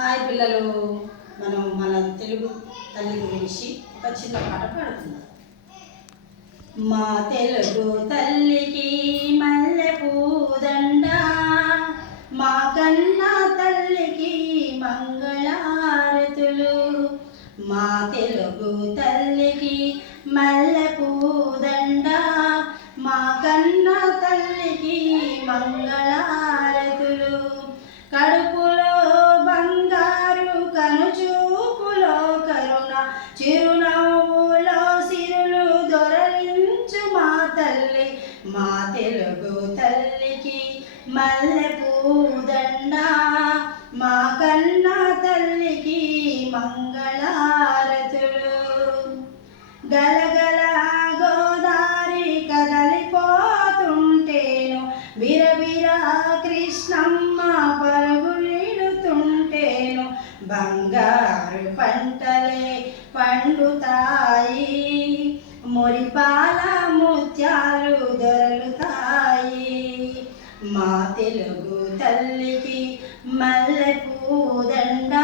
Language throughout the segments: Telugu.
హాయ్ పిల్లలు, మనం మన తెలుగు తల్లి గురించి ఒక చిన్న పాట పాడుకుందాం. మా తెలుగు తల్లికి మల్లె పూదండ, మా కన్నా తల్లికి మంగళారతులు. మా తెలుగు తల్లికి మల్లె పూదండ, మా కన్నా తల్లికి మంగళారతులు. కడుపులో బంగారు, కనుచూపులో కరుణ, చిరునవ్వులో సిరులు దొరలించు మా తల్లి. మా తెలుగు తల్లికి మల్లె పూదండ, మా కన్నా తల్లికి మంగళారతులు. గలగల గోదారి కదలిపోతుంటేను, బిరబిరా కృష్ణమ్మ పరుగులిడుతుంటేను, బంగారు పంటలే పండుతాయి, మురిపాల ముత్యాలు దొరుకుతాయి. మా తెలుగు తల్లికి మల్లె పూదండ,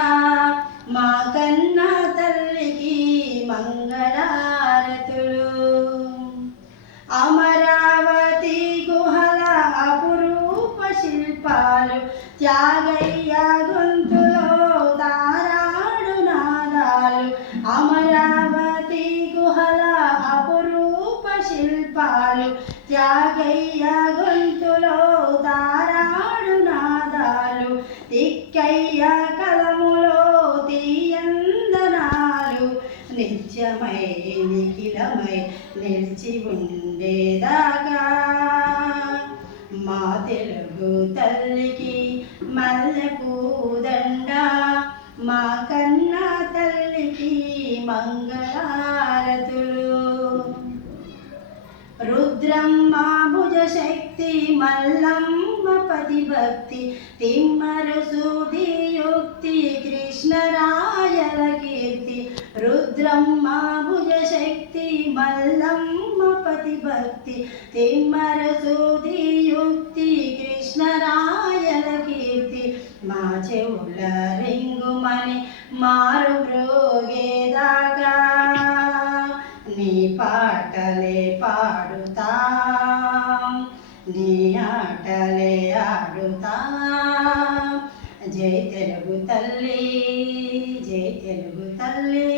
మా కన్నా తల్లికి మంగళారతులు. అమరావతి గుహల అపురూప శిల్పాలు, త్యాగయ్య గొంతులో తారాడు నాదాలు. అమరావతి గుహల అపురూప శిల్పాలు, త్యాగయ్య గొంతులో తారాడు నాదాలు. తిక్కయ్య కలములో తీయందనాలు, నిత్యమై నిఖిలమై నిలిచి ఉండేదాకా. మా తెలుగు తల్లికి మల్లె పూదండ, మా కన్నా తల్లికి మంగళారతులు. రుద్రమ్మ భుజశక్తి, మల్లమ్మ పతిభక్తి, తిమ్మర సూది యుక్తి, కృష్ణరాయల కీర్తి. రుద్రమ్మ భుజశక్తి, మల్లమ్మ పతిభక్తి, తిమ్మర సూది యుక్తి, కృష్ణరాయల కీర్తి. మా చెవుల రింగుమని మారు మ్రోగేదాకా నీ పాటలే పాడుతాం, నీ ఆటలే ఆడుతాం. జై తెలుగు తల్లి, జై తెలుగు తల్లి.